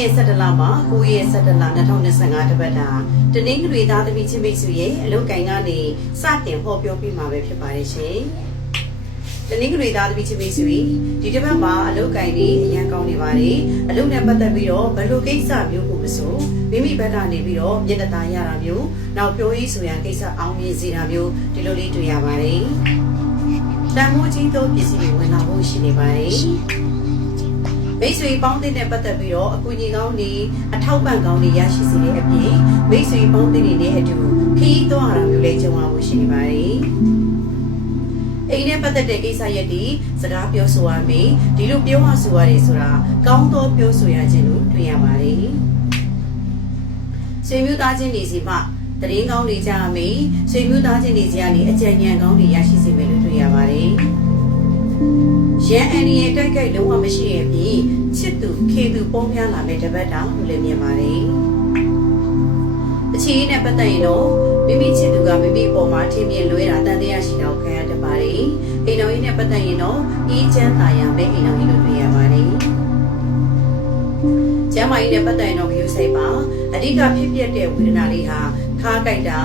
ရဲ့17လမှာ9ရဲ့17လ2025တပတ်တာတနင်္ဂနွေသားသမီးချင်းမိတ်ဆွေရဲ့အလုပ်ကိုင်ကနေစတင်ဟောပြောပြမှာပဲဖြစ်ပါတယ်ရှင်။တနင်္ဂနွေသားသမီးချင်းမိတ်ဆွေဒီတစ်ပတ်မှာအလုပ်ကိုင်နေအရန်ကောင်းနေပါတယ်။အလုပ်နဲ့ပတ်သက်ပြီးတော့ဘယ်လိုကိစ္စမျိုးကိုမဆိုမိမိဘက်ကနေပြီးတော့မျက်နှာသာရတာမျိုးနောက်ပြောရေးဆိုရန်ကိစ္စအောင်မြင်စေတာမျိုးဒီလိုလေးတွေ့ရပါတယ်။တန်ဖိုးကြီးသောပစ္စည်းတွေဝင်လာဖို့ရှိနေပါတယ်။မိတ်ဆွေပေါင်းတဲ့နဲ့ပတ်သက်ပြီးတော့အကူအညီကောင်းတွေအထောက်ပံ့ကောင်းတွေရရှိစေတဲ့အပြင်မိတ်ဆွေပေါင်းတဲ့တွေနဲ့အတူခရီးသွားတာမျိုးလေးကြုံရဖို့ရှိနေပါတယ်။အိမ်နဲ့ပတ်သက်တဲ့ကိစ္စရပ်တွေစကားပြောဆိုရမယ်ဒီလိုပြောမှဆိုရတယ်ဆိုတာကောင်းသောပြောဆိုရခြင်းလို့တွေ့ရပါတယ်။ဆွေမျိုးသားချင်းတွေစီမှတရင်ကောင်းတွေကြားရမယ်ဆွေမျိုးသားချင်းတွေကြားနေအကြံဉာဏ်ကောင်းတွေရရှိစေမယ်လို့တွေ့ရပါတယ်။ရန်အန်ဒီရဲ့တိုက်ခိုက်လုံးဝမရှိရဲ့ပြီးချစ်သူခေသူပုံများလာမဲ့တပတ်တောင်လို့လည်းမြင်ပါတယ်။အခြေအနေနဲ့ပတ်သက်ရင်တော့မိမိချစ်သူကမိမိပေါ်မှာထင်မြင်လွဲတာတန်တရားရှိတာကိုခံရတတ်ပါတယ်။အိမ်တော်ကြီးနဲ့ပတ်သက်ရင်တော့အေးချမ်းသာယာမဲ့အိမ်တော်ကြီးလို့တွေ့ရပါတယ်။ကျမ်းမာရေးနဲ့ပတ်သက်ရင်တော့ဂရုစိုက်ပါအဓိကဖြစ်ပျက်တဲ့ဝေဒနာလေးဟာခါးကြိုက်တာ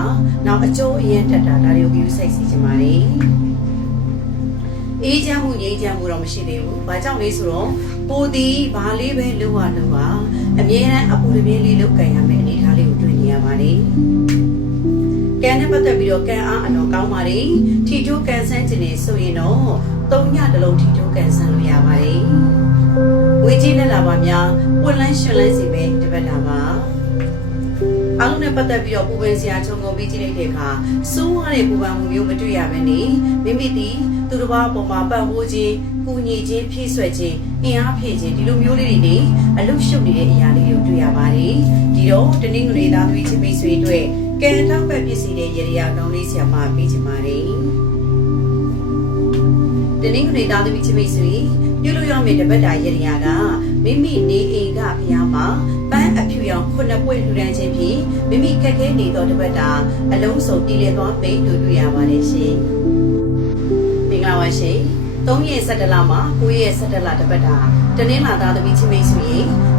နောက်အကျိုးအရင်တက်တာဒါတွေကိုဂရုစိုက်စီချင်ပါတယ်။အေးချမ်းမှုငြိမ်းချမ်းမှုတော့မရှိသေးဘူး။ဘာကြောင့်လဲဆိုတော့ပိုဒီဘာလေးပဲလိုပါအမြဲတမ်းအပူတပြင်းလေးလုတ်ကန်ရမယ်အနေထားလေးကိုတွေ့နေရပါတယ်။ကံနဲ့ပတ်သက်ပြီးတော့ကံအားအတော်ကောင်းပါတယ်။ထီတိုးကန်ဆန်းခြင်းနေဆိုရင်တော့၃ညတစ်လုံးထီတိုးကန်ဆန်းလို့ရပါတယ်။ဝေကြီးလက်လာပါများပွင့်လန်းရှင်လန်းစီပဲတပတ်တာပါ။အားလုံးနဲ့ပတ်သက်ပြီးတော့ပူပန်စရာခြုံငုံပြီးကြည့်လိုက်တဲ့အခါစိုးရတဲ့ပူပန်မှုမျိုးမတွေ့ရဘဲနဲ့မိမိဒီသူတစ်ပါးအပေါ်မှာပံ့ပိုးခြင်းကူညီခြင်းဖြည့်ဆွက်ခြင်းအင်အားဖြည့်ခြင်းဒီလိုမျိုးလေးတွေနဲ့အလုပ်ရှုပ်နေတဲ့အရာလေးတွေကိုတွေ့ရပါတယ်ဒီတော့တနင်္ဂနွေသားသမီးချင်းမိတ်ဆွေအတွက်ကံထောက်ပံ့ပစ္စည်းတဲ့ရေရာကောင်းလေးဆရာမပေးချင်ပါတယ်တနင်္ဂနွေသားသမီးချင်းမိတ်ဆွေပြုလို့ရမယ့်တပတ်တာရေရာကမိမိနေအိမ်ကဖျားမှာပန်းအဖြူရောင်ခုနှစ်ပွင့်လှူဒန်းခြင်းဖြင့်မိမိခက်ခဲနေသောတပတ်တာအလုံးစုံပြည်လည်သွားပိတ်လို့တွေ့ရပါတယ်ရှင်မင်္ဂလာပါရှင်3ရက်17လမှာ9ရက်17လတပတ်တာတနင်္လာသားသမီးချင်းမိတ်ဆွေ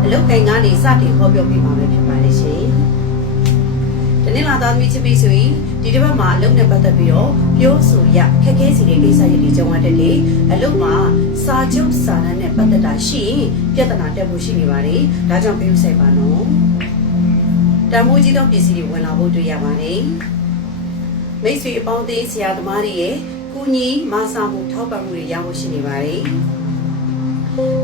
အလုတ်ကိုင်ကနေစတင်ဟောပြောပြပါမယ်ဖြစ်ပါတယ်ရှင်တနင်္လာသားသမီးချင်းမိတ်ဆွေဒီတစ်ပတ်မှာအလုတ်နဲ့ပတ်သက်ပြီးတော့ပြောဆိုရခက်ခဲစီတဲ့ကိစ္စရပ်တွေကြုံရတဲ့အလုတ်မှာစာချုပ်စာတမ်းနဲ့ပတ်သက်တာရှိရင်ပြဿနာတက်ဖို့ရှိနေပါတယ်ဒါကြောင့်ပြုဆိုင်ပါနော်တံမိုးကြီးသောပစ္စည်းတွေဝင်လာဖို့တွေ့ရပါတယ်မိတ်ဆွေအပေါင်းအသင်းဆရာသမားတွေရဲ့ကူညီမဆာမှုထောက်ပံ့မှုတွေရဖို့ရှိနေပါတယ်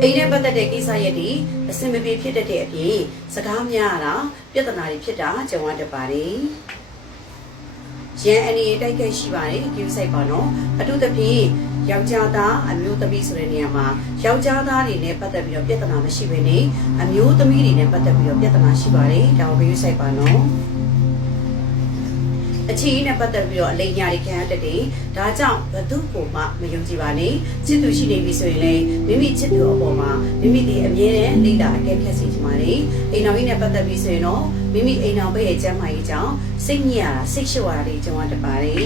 အိမ်နဲ့ပတ်သက်တဲ့ကိစ္စရပ်တွေအဆင်မပြေဖြစ်တတ်တဲ့အပြင်စကားများတာပြဿနာတွေဖြစ်တာကြုံရတတ်ပါတယ်ရန်အနေတိုက်ခိုက်ရှိပါတယ်ကျူးဆိုင်ပါနော်အထူးသဖြင့်ယောက်ျားသားအမျိုးသမီးဆိုတဲ့နေရာမှာယောက်ျားသားတွေနဲ့ပတ်သက်ပြီးတော့ပြဿနာမရှိဘဲနဲ့အမျိုးသမီးတွေနဲ့ပတ်သက်ပြီးတော့ပြဿနာရှိပါတယ်ဒါကိုကျူးဆိုင်ပါနော်အခြေအနေနဲ့ပတ်သက်ပြီးတော့အလိညာတွေခံရတတ်တယ်ဒါကြောင့်ဘသူ့ကိုမှမယုံကြည်ပါနဲ့ချစ်သူရှိနေပြီဆိုရင်လည်းမိမိချစ်သူအပေါ်မှာမိမိဒီအမြဲတမ်းလိတာအကဲဖြတ်စီချင်ပါတယ်အိမ်တော်ကြီးနဲ့ပတ်သက်ပြီးဆိုရင်တော့မိမိအိမ်တော်ဘက်ရဲ့ကျမ်းမာရေးကြောင့်စိတ်ညစ်ရတာစိတ်ရှုပ်ရတာတွေကြုံရတတ်ပါတယ်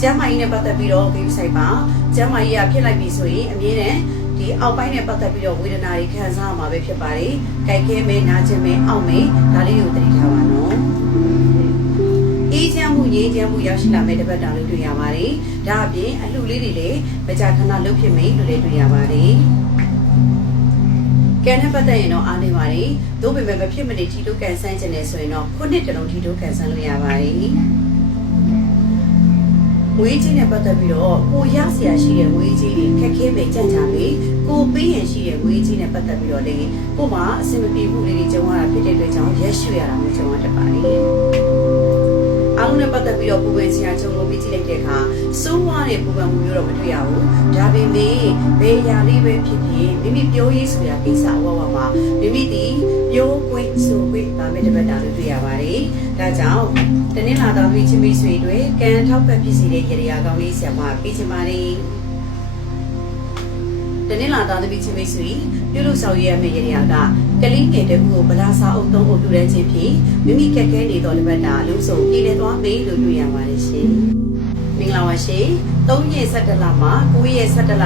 ကျမ်းမာရေးနဲ့ပတ်သက်ပြီးတော့ဂိမ်းဆိုင်ပါကျမ်းမာရေးကဖြစ်လိုက်ပြီဆိုရင်အမြဲတမ်းဒီအောက်ပိုင်းနဲ့ပတ်သက်ပြီးတော့ဝေဒနာတွေခံစားရမှာပဲဖြစ်ပါတယ်ကြိုက်ခဲမဲနာကျင်မဲအောက်မဲဒါလေးကိုသတိထားပါနော်အေးချမ်းမှုငြိမ်းချမ်းမှုရောက်ရှိလာမဲ့တပတ်တာလို့တွေ့ရပါတယ်။ဒါအပြင်အလှလေးတွေလည်းမကြာခဏလှုပ်ဖြစ်မယ်လို့လည်းတွေ့ရပါတယ်။ကဲနဲ့ပတ်သက်ရင်တော့အားနေပါတယ်။သို့ပေမဲ့မဖြစ်မနေထီတိုးကန်ဆန်းခြင်းနဲ့ဆိုရင်တော့ခုနှစ်တလုံးထီတိုးကန်ဆန်းလို့ရပါတယ်။ငွေကြီးနဲ့ပတ်သက်ပြီးတော့ကိုရဆရာရှိတဲ့ငွေကြီးတွေခက်ခဲမယ်ကြံ့ကြာမယ်ကိုပေးရင်ရှိတဲ့ငွေကြီးနဲ့ပတ်သက်ပြီးတော့လေကိုမှအဆင်မပြေမှုလေးတွေကြုံရတာဖြစ်တဲ့အတွက်ကြောင့်ရက်ရွှေ့ရတာမျိုးကြုံရတတ်ပါတယ်။အားလုံးနဲ့ပတ်သက်ပြီးတော့ပူပန်စရာကြုံလို့ပြီးကြည့်လိုက်တဲ့အခါစိုးဝါးတဲ့ပူပန်မှုမျိုးတော့မတွေ့ရဘူး။ဒါပေမဲ့ဘယ်ရာလေးပဲဖြစ်ဖြစ်မိမိပြောရေးဆိုရာကိစ္စဝဝမှာမိမိဒီပြောခွင့်ဆိုခွင့်ဒါမဲ့တပတ်တာလို့တွေ့ရပါတယ်။ဒါကြောင့်တနင်္လာသားသမီးချင်းမိတ်ဆွေတွေကံထောက်ပံ့ဖြစ်စီတဲ့ရေရာကောင်းလေးဆရာမပေးချင်ပါတယ်။တနင်္လာသားသမီးချင်းမိတ်ဆွေပြုလို့ဆောင်ရွက်ရမယ့်ရေရာကလေးငယ်တဲ့ကိုဗလာစာအုပ်သုံးဖို့တူတဲ့ချင်းဖြင့်မိမိခက်ခဲနေသောတပတ်တာအလုံးစုံပြည်လည်သွားမေးလို့တွေ့ရပါတယ်ရှင်။ မင်္ဂလာပါရှင်3ရက်17လမှာ9ရက်17လ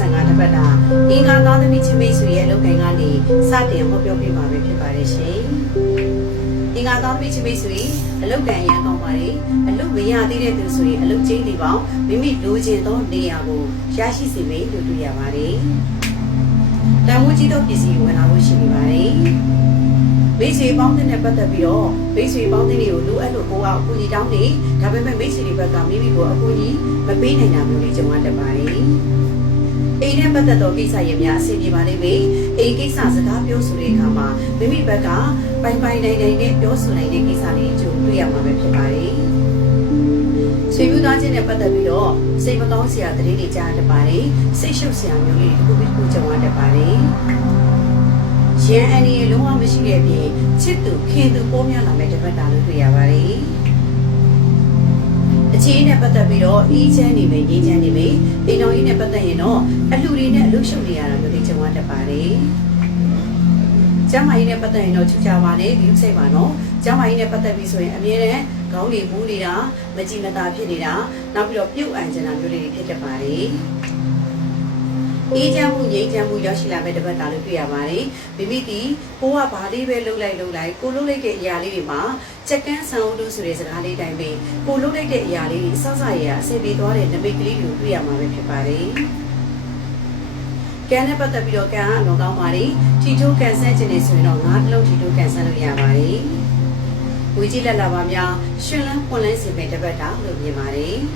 2025တပတ်တာအင်္ဂါသားသမီးချင်းမိတ်ဆွေရဲ့အလုပ်ကိုင်ကနေစတင်ဟောပြောပြပါမယ်ဖြစ်ပါတယ်ရှင်အင်္ဂါသားသမီးချင်းမိတ်ဆွေအလုပ်ကိုင်ရန်ကောင်းပါတယ်အလုပ်မရသေးတဲ့သူဆိုရင်အလုပ်ချင်းတွေပေါင်းမိမိလိုချင်သောနေရာကိုရရှိစေမယ်လို့တွေ့ရပါတယ်တန်ဖိုးကြီးသောပစ္စည်းဝင်လာလို့ရှိနေပါတယ်မိတ်ဆွေပေါင်းတဲ့ပတ်သက်ပြီးတော့မိတ်ဆွေပေါင်းတဲ့တွေကိုလိုအပ်လို့ကိုအောင်အကူကြီးတောင်းနေဒါပေမဲ့မိတ်ဆွေတွေဘက်ကမိမိကိုအကူကြီးမပေးနိုင်တာမျိုးလေးကြုံရတတ်ပါတယ်အိမ်နဲ့ပတ်သက်သောကိစ္စတွေများအဆင်ပြေပါလိမ့်မယ်အိမ်ကိစ္စစကားပြောဆိုတဲ့အခါမှာမိမိဘက်ကပိုင်ပိုင်နိုင်နိုင်နဲ့ပြောဆိုနိုင်တဲ့ကိစ္စတွေကြုံတွေ့ရမှာပဲဖြစ်ပါတယ်ဆွေမျိုးသားချင်းနဲ့ပတ်သက်ပြီးတော့စိတ်မကောင်းစရာသတင်းတွေကြားတတ်ပါတယ်စိတ်ရှုပ်စရာမျိုးလေးတစ်ခုကြုံရတတ်ပါတယ်ရန်အန်ဒီလုံးဝမရှိတဲ့ပြင်ချစ်သူခင်သူပိုးများလာမဲ့တပတ်တာလို့တွေ့ရပါတယ်။အခြေအနေနဲ့ပတ်သက်ပြီးတော့အေးချမ်းနေမယ်ငြိမ်းချမ်းနေမယ်အိမ်တော်ကြီးနဲ့ပတ်သက်ရင်တော့အလှူတွေနဲ့အလုပ်ရှုပ်နေရတာမျိုးတွေကြုံရတတ်ပါတယ်။ကျမကြီးနဲ့ပတ်သက်ရင်တော့ချူချပါနဲ့ဒီလိုစိတ်ပါနော်။ကျမကြီးနဲ့ပတ်သက်ပြီးဆိုရင်အမြဲတမ်းခေါင်းတွေမူးနေတာမကြည်မသာဖြစ်နေတာနောက်ပြီးတော့ပြုတ်အံကျန်တာမျိုးတွေဖြစ်တတ်ပါတယ်။အေးချမ်းမှုငြိမ်းချမ်းမှုရောက်ရှိလာမဲ့တပတ်တာလို့တွေ့ရပါတယ်။မိမိဒီကိုကဘာလေးပဲလှုပ်လိုက်ကိုလှုပ်လိုက်တဲ့အရာလေးတွေမှာချက်ကန်းဆန်ဦးလို့ဆိုတဲ့စကားလေးတိုင်းပဲကိုလှုပ်လိုက်တဲ့အရာလေးတွေစောစောရအဆင်ပြေသွားတဲ့နမိတ်ကလေးတွေကိုတွေ့ရမှာပဲဖြစ်ပါတယ်။ကံနဲ့ပတ်သက်ပြီးတော့ကံကအလုံးကောင်းပါတယ်။ထီထိုးကန်ဆန်းခြင်းနေဆိုရင်တော့၅လုံးထီထိုးကန်ဆန်းလို့ရပါတယ်။ဝေကြီးလက်လာပါများရှင်လန်းပွန်လန်းစီမဲ့တပတ်တာလို့မြင်ပါတယ်။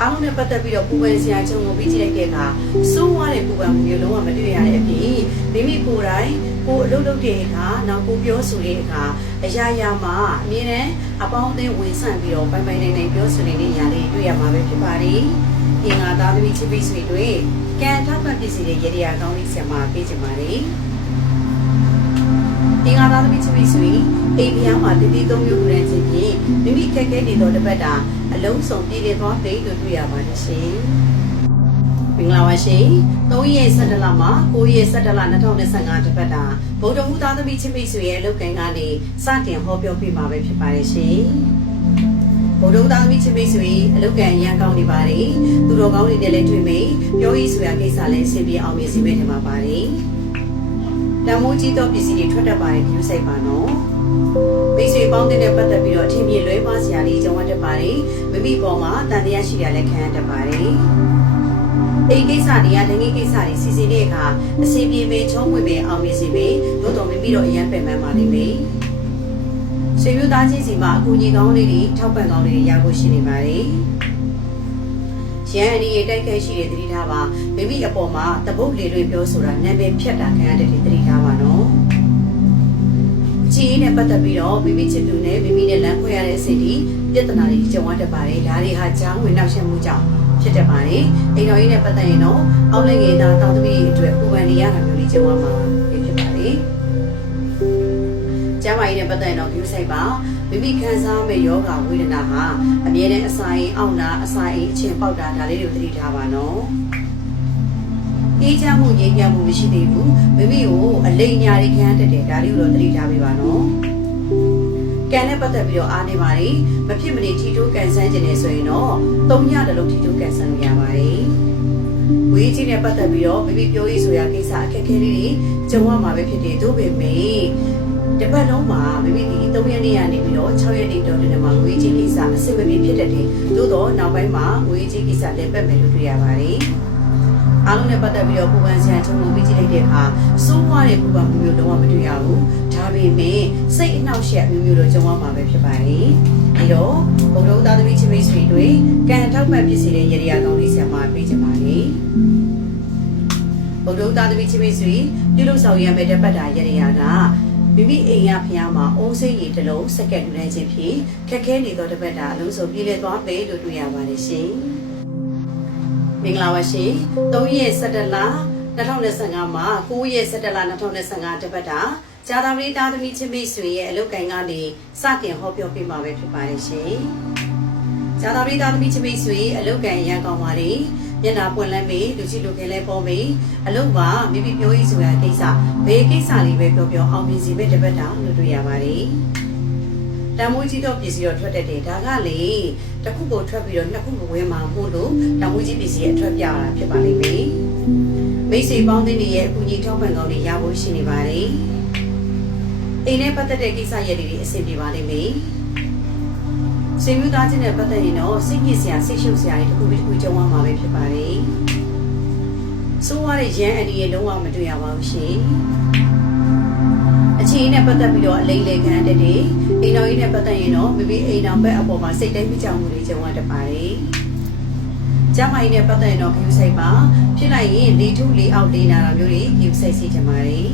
အားလုံးနဲ့ပတ်သက်ပြီးတော့ပူပန်စရာကြုံလို့ပြီးကြည့်လိုက်တဲ့အခါစိုးဝါးတဲ့ပူပန်မှုမျိုးလုံးဝမတွေ့ရတဲ့အပြင်မိမိကိုယ်တိုင်ကိုအလုပ်လုပ်တဲ့အခါနောက်ကိုပြောဆိုတဲ့အခါအရာရာမှာအမြဲတမ်းအပေါင်းအသင်းဝင်ဆန့်ပြီးတော့ပိုင်ပိုင်နိုင်နိုင်ပြောဆိုနေတဲ့အရာလေးတွေ့ရမှာပဲဖြစ်ပါတယ်။အင်္ဂါသားသမီးချစ်ပိတ်ဆွေတွေကံထောက်ပံ့ပစ္စည်းတွေရေရာကောင်းလေးဆရာမပေးချင်ပါတယ်။အင်္ဂါသားသမီးချစ်ပိတ်ဆွေအိမ်ဖျားမှာတတိသုံးမျိုးနဲ့ချင်းဖြင့်မိမိခက်ခဲနေသောတပတ်တာအလုံးစုံပြည်လည်သွားပြီလို့တွေ့ရပါတယ်ရှင်။မင်္ဂလာပါရှင်။3ရက်17လမှာ9ရက်17လ2025တပတ်တာဗုဒ္ဓဟူးသားသမီးချင်းမိတ်ဆွေရဲ့လုပ်ကိုင်ကနေစတင်ဟောပြောပြမှာပဲဖြစ်ပါတယ်ရှင်။ဗုဒ္ဓဟူးသားသမီးချင်းမိတ်ဆွေအလုပ်ကိုင်ရန်ကောင်းနေပါတယ်။သူတော်ကောင်းတွေနဲ့လည်းတွေ့မယ်။ပြောရေးဆိုရာကိစ္စလည်းဆင်ပြေအောင်မြင်စီမဲ့ထင်ပါပါတယ်။တမိုးကြီးသောပစ္စည်းတွေထွက်တတ်ပါတယ်ပြုစိတ်ပါနော်။မိတ်ဆွေပေါင်းတဲ့ပတ်သက်ပြီးတော့အထင်မြင်လွဲပါစရာလေးကြုံရတတ်ပါတယ်မိမိပေါ်မှာတန်တရားရှိရလည်းခံရတတ်ပါတယ်အိမ်ကိစ္စတွေကဒငယ်ကိစ္စတွေစီစဉ်တဲ့အခါအစီပြေပေချုံးဝင်ပေအောင်မြင်စီပေတို့တော်မိမိတို့အရန်ပင်ပန်းပါလိမ့်မယ်ဆွေမျိုးသားချင်းစီမှာအကူအညီကောင်းလေးတွေထောက်ပံ့ကောင်းလေးတွေရဖို့ရှိနေပါတယ်ရန်အဒီတိုက်ခိုက်ရှိတဲ့သတိထားပါမိမိအပေါ်မှာတပုတ်လေးတွေပြောဆိုတာနာမည်ဖြတ်တာခံရတဲ့သတိထားပါနော်ချီနဲ့ပတ်သက်ပြီးတော့မိမိချစ်သူနဲ့မိမိနဲ့လမ်းခွဲရတဲ့အစီအတီပြဿနာတွေကြုံရတတ်ပါတယ်ဒါတွေဟာကြောင်းဝင်နောက်ဆက်မှုကြောင့်ဖြစ်တတ်ပါတယ်အိမ်တော်ကြီးနဲ့ပတ်သက်ရင်တော့အောက်လက်ငယ်သားတောင်းသမီးတွေအတွက်ပူပန်နေရတာမျိုးတွေကြုံရမှာဖြစ်ပါတယ်ကျမ်းမာရေးနဲ့ပတ်သက်ရင်တော့ပြုဆိုင်ပါမိမိခံစားမဲ့ယောဂဝေဒနာဟာအမြဲတမ်းအစာအိမ်အောင့်တာအစာအိမ်အချင်းပေါက်တာဒါလေးတွေကိုသတိထားပါနော်အေးချမ်းမှုငြိမ်းချမ်းမှုမရှိသေးဘူးမိမိကိုအလိမ်ညာတွေခံရတတ်တယ်ဒါလေးကိုတော့သတိထားပေးပါနော်ကံနဲ့ပတ်သက်ပြီးတော့အားနေပါလေမဖြစ်မနေထီထိုးကန်ဆန်းခြင်းနေဆိုရင်တော့3ညတလုံးထီထိုးကန်ဆန်းလို့ရပါတယ်ဝေးကြီးနဲ့ပတ်သက်ပြီးတော့မိမိပြောရေးဆိုရာကိစ္စအခက်အခဲလေးတွေကြုံရမှာပဲဖြစ်တယ်တို့ပေမဲ့တပတ်လုံးမှာမိမိဒီ3ရက်နေ့ကနေပြီးတော့6ရက်နေ့တော်တဲ့မှာဝေးကြီးကိစ္စအဆင်မပြေဖြစ်တတ်တယ်သို့တော့နောက်ပိုင်းမှာဝေးကြီးကိစ္စလည်းပတ်မယ်လို့တွေ့ရပါတယ်အားလုံးနဲ့ပတ်သက်ပြီးတော့ပူပန်စရာချုံလို့ပြီးကြည့်လိုက်တဲ့အခါစိုးဝါးတဲ့ပူပန်မှုမျိုးလုံးဝမတွေ့ရဘူးဒါပေမဲ့စိတ်အနှောက်အယှက်မျိုးမျိုးတော့ကြုံရမှာပဲဖြစ်ပါတယ်ပြီးတော့ဘုံတော်သားသမီးချင်းမိတ်ဆွေတွေကံထောက်ပံ့ဖြစ်စေတဲ့ရေရာကောင်းလေးဆရာမပေးချင်ပါတယ်ဘုံတော်သားသမီးချင်းမိတ်ဆွေပြုလုပ်ဆောင်ရမယ့်တပတ်တာရေရာကမိမိအိမ်ရဖျားမှာအုံးစိတ်ရည်တစ်လုံးစက္ကန့်လူနိုင်ခြင်းဖြင့်ခက်ခဲနေသောတပတ်တာအလုံးစုံပြည်လည်သွားမယ်လို့တွေ့ရပါတယ်ရှင်မင်္ဂလာပါရှင်3ရက်17လ2025မှာ9ရက်17လ2025တပတ်တာဇာတာပရိသားသမီးချင်းမိတ်ဆွေရဲ့အလုပ်ကိုင်ကနေစတင်ဟောပြောပြမှာပဲဖြစ်ပါတယ်ရှင်ဇာတာပရိသားသမီးချင်းမိတ်ဆွေအလုပ်ကိုင်ရန်ကောင်းပါလေမျက်နှာပွင့်လန်းမေလူကြီးလူခဲလဲပေါ်မေအလုပ်မှာမိမိပြောရေးဆိုရာကိစ္စဘယ်ကိစ္စလေးပဲပြောအောင်မြင်စီပဲတပတ်တာလို့တွေ့ရပါတယ် တန်မိုးကြီးတော့ပစ္စည်းတော့ထွက်တတ်တယ်ဒါကလေတစ်ခုကိုထွက်ပြီးတော့နှစ်ခုကိုဝယ်မှာမို့လို့တန်မိုးကြီးပစ္စည်းရဲ့အထွက်ပြတာဖြစ်ပါလိမ့်မယ်မိတ်ဆွေပေါင်းသင်းတွေရဲ့အကူအညီထောက်ပံ့ကောင်းတွေရဖို့ရှိနေပါတယ်အိမ်နဲ့ပတ်သက်တဲ့ကိစ္စရပ်တွေအဆင်ပြေပါလိမ့်မယ်ဆွေမျိုးသားချင်းနဲ့ပတ်သက်ရင်တော့စိတ်ညစ်စရာစိတ်ရှုပ်စရာတွေတစ်ခုပြီးတစ်ခုကြုံရမှာပဲဖြစ်ပါတယ်ဆိုးရတဲ့ရန်အန်ဒီရဲ့လုံးဝမတွေ့ရပါဘူးရှင်အခြေအနေနဲ့ပတ်သက်ပြီးတော့အလိမ့်လေခံတဲ့အိမ်တော်ကြီးနဲ့ပတ်သက်ရင်တော့မိမိအိမ်တော်ဘက်အပေါ်မှာစိတ်တိုင်းပြကြမှုတွေကြုံရတတ်ပါတယ်ကျမကြီးနဲ့ပတ်သက်ရင်တော့ view ဆိုင်ပါဖြစ်လိုက်ရင်လေထုလေအောက်လေနာတာမျိုးတွေ view ဆိုင်စီချင်ပါတယ်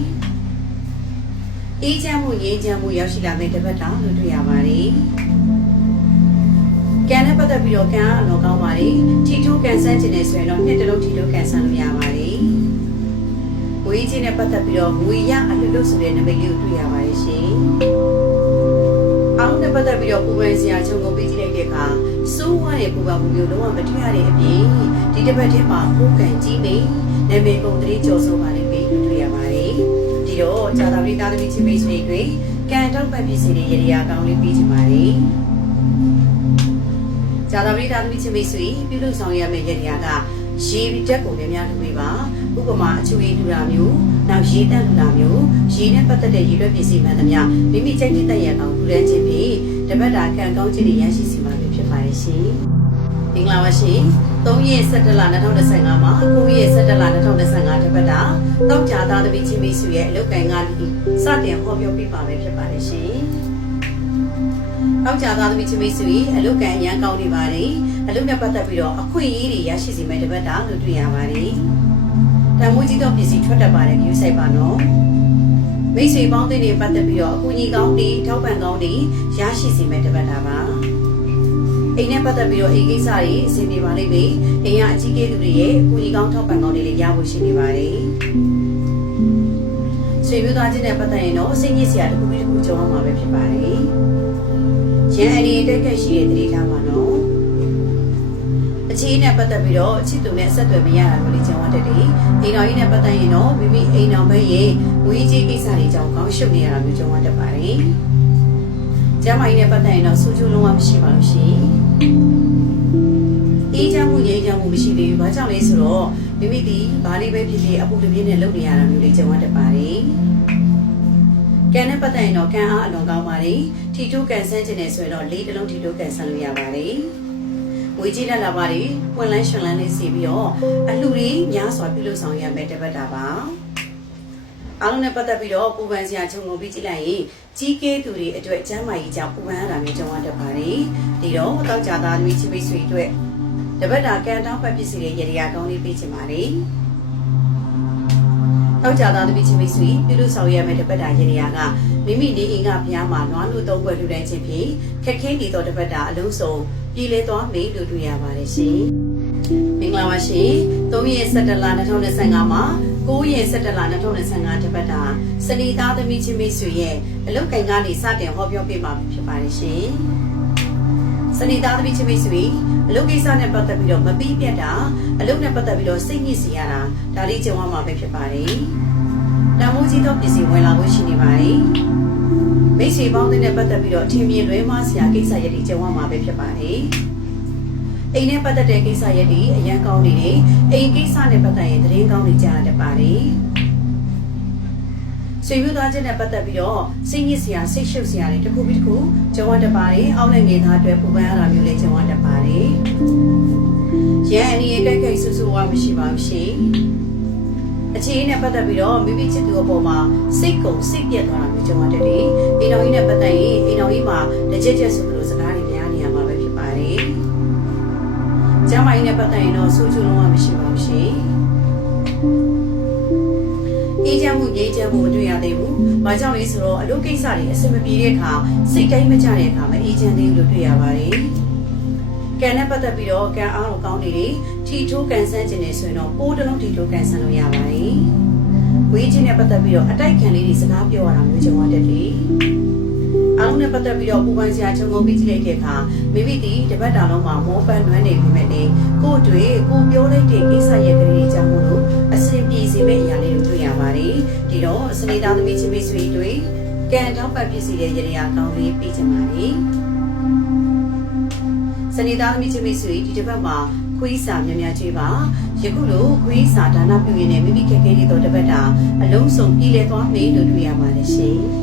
အေးချမ်းမှုငြိမ်းချမ်းမှုရောက်ရှိလာမယ့်တစ်ပတ်တောင်လို့တွေ့ရပါတယ်ကံနဲ့ပတ်သက်ပြီးတော့ကံအလောကောင်းပါတယ်ထီထိုးကန်ဆန်းခြင်းနဲ့ဆိုရင်တော့နှစ်တလုံးထီထိုးကန်ဆန်းလို့ရပါတယ်ငွေကြီးနဲ့ပတ်သက်ပြီးတော့ငွေရအလှလို့ဆိုတဲ့နမိတ်လေးကိုတွေ့ရပါတယ်ရှင်အောင်နဲ့ပတ်သက်ပြီးတော့ပူပန်စရာချုံကိုပေးကြည့်လိုက်တဲ့အခါစိုးဝါးတဲ့ပူပန်မှုမျိုးလုံးဝမတွေ့ရတဲ့အပြင်ဒီတစ်ပတ်ထဲမှာကိုယ်ကံကြီးနေနာမည်ပုံတည်းကြော်စိုးပါလိမ့်မယ်လို့တွေ့ရပါတယ်ဒီတော့ဇာတာပရိသတ်သမီးချင်းမိတ်ဆွေတွေကံတောက်ပတ်ပစ္စည်းတွေရေရာကောင်းလေးပေးချင်ပါတယ်ဇာတာပရိသတ်သမီးချင်းမိတ်ဆွေပြုလုပ်ဆောင်ရမယ့်ရေရာကရေတက်ကိုလည်းများလုပ်ပေးပါဥပမာအချူရည်တူတာမျိုးနောက်ရေတက်တူတာမျိုးရေနဲ့ပတ်သက်တဲ့ရေရွက်ပစ္စည်းမှန်သမျှမိမိကြိုက်တဲ့ရအောင်လူရန်ချင်းဖြင့်တပတ်တာကံကောင်းခြင်းတွေရရှိစီမှာဖြစ်ပါရဲ့ရှင်မင်္ဂလာပါရှင်3ရက်17လ2025မှာ9ရက်17လ2025တပတ်တာတောက်ကြသားသမီးချင်းမိတ်ဆွေရဲ့အလုပ်ကိုင်ကစတင်ဟောပြောပြပါမယ်ဖြစ်ပါရဲ့ရှင်တောက်ကြသားသမီးချင်းမိတ်ဆွေအလုပ်ကိုင်ရန်ကောင်းနေပါတယ်အလုပ်နဲ့ပတ်သက်ပြီးတော့အခွင့်အရေးတွေရရှိစီမယ်တပတ်တာလို့တွေ့ရပါတယ်တန်မိုးကြီးတော့ပစ္စည်းထွက်တတ်ပါတယ်ယူဆိုင်ပါနော်မိတ်ဆွေပေါင်းသင်းတွေပတ်သက်ပြီးတော့အကူအညီကောင်းတွေထောက်ပံ့ကောင်းတွေရရှိစီမယ်တပတ်တာပါအိမ်နဲ့ပတ်သက်ပြီးတော့အိမ်ကိစ္စတွေအဆင်ပြေပါလိမ့်မယ်အိမ်ကအကြီးကဲသူတွေရဲ့အကူအညီကောင်းထောက်ပံ့ကောင်းတွေလည်းရဖို့ရှိနေပါတယ်ဆွေမျိုးသားချင်းနဲ့ပတ်သက်ရင်တော့စိတ်ညစ်စရာတစ်ခုပြီးတစ်ခုကြုံရမှာပဲဖြစ်ပါတယ်ရန်အရီတက်ခက်ရှိတဲ့တတိထားပါနော်အခြေအနေနဲ့ပတ်သက်ပြီးတော့ချစ်သူနဲ့ဆက်သွယ်မရတာမျိုးလေးကြောင်းတတ်တယ်အိမ်တော်ကြီးနဲ့ပတ်သက်ရင်တော့မိမိအိမ်တော်ဘက်ရဲ့ဝေးကြီးကိစ္စတွေကြောင့်ကောင်းရှုပ်နေရတာမျိုးကြောင်းတတ်ပါတယ်ကျမကြီးနဲ့ပတ်သက်ရင်တော့ဆူချူလုံးဝမရှိပါလို့ရှိအေးချမ်းမှုငြိမ်းချမ်းမှုမရှိသေးဘူးဘာကြောင့်လဲဆိုတော့မိမိဒီဘာလေးပဲဖြစ်ဖြစ်အပူတပြင်းနဲ့လုပ်နေရတာမျိုးလေးကြောင်းတတ်ပါတယ်ကံနဲ့ပတ်သက်ရင်တော့ကံအားအလွန်ကောင်းပါတယ်ထီထိုးကန်ဆန်းခြင်းနဲ့ဆိုရင်တော့လေးတလုံးထီထိုးကန်ဆန်းလို့ရပါတယ်ငွေကြီးတက်လာပါတယ်ပွင့်လန်းရှင်လန်းလေးစီပြီးတော့အလှူတွေများစွာပြုလုပ်ဆောင်ရမယ်တပတ်တာပါအားလုံးနဲ့ပတ်သက်ပြီးတော့ပူပန်စရာခြုံငုံပြီးကြည့်လိုက်ရင်ကြီးကဲသူတွေအတွက်ကျမ်းမာရေးကြောင့်ပူပန်ရတာမျိုးကြုံရတတ်ပါတယ်ဒီတော့တောက်ကြသားမျိုးချင်းမိတ်ဆွေအတွက်တပတ်တာကံတောင်းပတ်ပစ္စည်းတွေရေရာကောင်းလေးပေးချင်ပါတယ်တောက်ကြသားသမီးချင်းမိတ်ဆွေပြုလုပ်ဆောင်ရမယ့်တပတ်တာရေရာကမိမိနေအိမ်ကဘုရားမှာနွားလို့သုံးခွက်လူတိုင်းချင်းဖြင့်ခက်ခဲနေသောတပတ်တာအလုံးစုံပြည်လဲသွားမေးလို့တွေ့ရပါတယ်ရှင်မင်္ဂလာပါရှင်3ရက်17လ2025မှာ9ရက်17လ2025တပတ်တာစနေသားသမီးချင်းမိတ်ဆွေရဲ့အလုပ်ကိုင်ကနေစတင်ဟောပြောပေးမှာဖြစ်ပါတယ်ရှင်စနေသားသမီးချင်းမိတ်ဆွေအလုပ်ကိစ္စနဲ့ပတ်သက်ပြီးတော့မပြီးပြတ်တာအလုပ်နဲ့ပတ်သက်ပြီးတော့စိတ်ညစ်စေရတာဒါလေးကြုံရမှာပဲဖြစ်ပါတယ်တန်မိုးကြီးတော့ပစ္စည်းဝင်လာဖို့ရှိနေပါတယ်မိတ်ဆွေပေါင်းတဲ့ပတ်သက်ပြီးတော့ထင်မြင်လွဲမှားစရာကိစ္စရပ်တွေကြုံရမှာပဲဖြစ်ပါတယ်အိမ်နဲ့ပတ်သက်တဲ့ကိစ္စရပ်တွေအရန်ကောင်းနေတယ်အိမ်ကိစ္စနဲ့ပတ်သက်ရင်သတင်းကောင်းတွေကြားရတတ်ပါတယ်ဆွေမျိုးသားချင်းနဲ့ပတ်သက်ပြီးတော့စိတ်ညစ်စရာစိတ်ရှုပ်စရာတွေတစ်ခုပြီးတစ်ခုကြုံရတတ်ပါတယ်အောက်နဲ့ငယ်သားအတွက်ပူပန်ရတာမျိုးလေးကြုံရတတ်ပါတယ်ရန်အနီရဲ့တိုက်ခိုက်ဆူဆူဝါမရှိပါဘူးရှင်အခြေအနေနဲ့ပတ်သက်ပြီးတော့မိမိချစ်သူအပေါ်မှာစိတ်ကုန်စိတ်ပြတ်သွားတာမျိုးကြုံရတတ်တယ်အိမ်တော်ကြီးနဲ့ပတ်သက်ရင်အိမ်တော်ကြီးမှာလက်ချက်ချက်ဆိုလို့စကားတွေများနေရမှာပဲဖြစ်ပါတယ်ကျမကြီးနဲ့ပတ်သက်ရင်တော့ဆူချူလုံးဝမရှိပါဘူးရှင်အေးချမ်းမှုငြိမ်းချမ်းမှုမတွေ့ရသေးဘူး။ဘာကြောင့်လဲဆိုတော့အလုပ်ကိစ္စတွေအဆင်မပြေတဲ့အခါစိတ်တိုင်းမကျတဲ့အခါမှာအေးချမ်းသေးလို့တွေ့ရပါတယ်။ကံနဲ့ပတ်သက်ပြီးတော့ကံအားကောင်းနေတယ်ထီထိုးကန်ဆန်းခြင်းနဲ့ဆိုရင်တော့ပိုးတလုံးထီထိုးကန်ဆန်းလို့ရပါတယ်။ဝေးခြင်းနဲ့ပတ်သက်ပြီးတော့အတိုက်ခံလေးတွေစကားပြောရတာမျိုးကြုံရတတ်တယ်။အားလုံးနဲ့ပတ်သက်ပြီးတော့ပူပန်စရာချုံငုံပြီးကြည့်လိုက်တဲ့အခါမိမိဒီတပတ်တာလုံးမှာမောပန်းနွမ်းနေပြီမဲ့လေကို့တွေ့ကိုပြောလိုက်တဲ့ကိစ္စရဲ့ကလေးကြောင့်မို့လို့အဆင်ပြေစေမယ့်အရာလေးတွေတွေ့ရပါတယ်ဒီတော့စနေသားသမီးချင်းမိတ်ဆွေတွေက ကံတောင်းပတ်ဖြစ်စီတဲ့ရရာကောင်းလေးပြီးချင်ပါလေစနေသားသမီးချင်းမိတ်ဆွေဒီတစ်ပတ်မှာခွေးစာများများချွေးပါယခုလိုခွေးစာဒါနပြုရင်းနဲ့မိမိခက်ခဲနေသောတစ်ပတ်တာအလုံးစုံပြည်လဲသွားမယ်လို့တွေ့ရပါတယ်ရှင်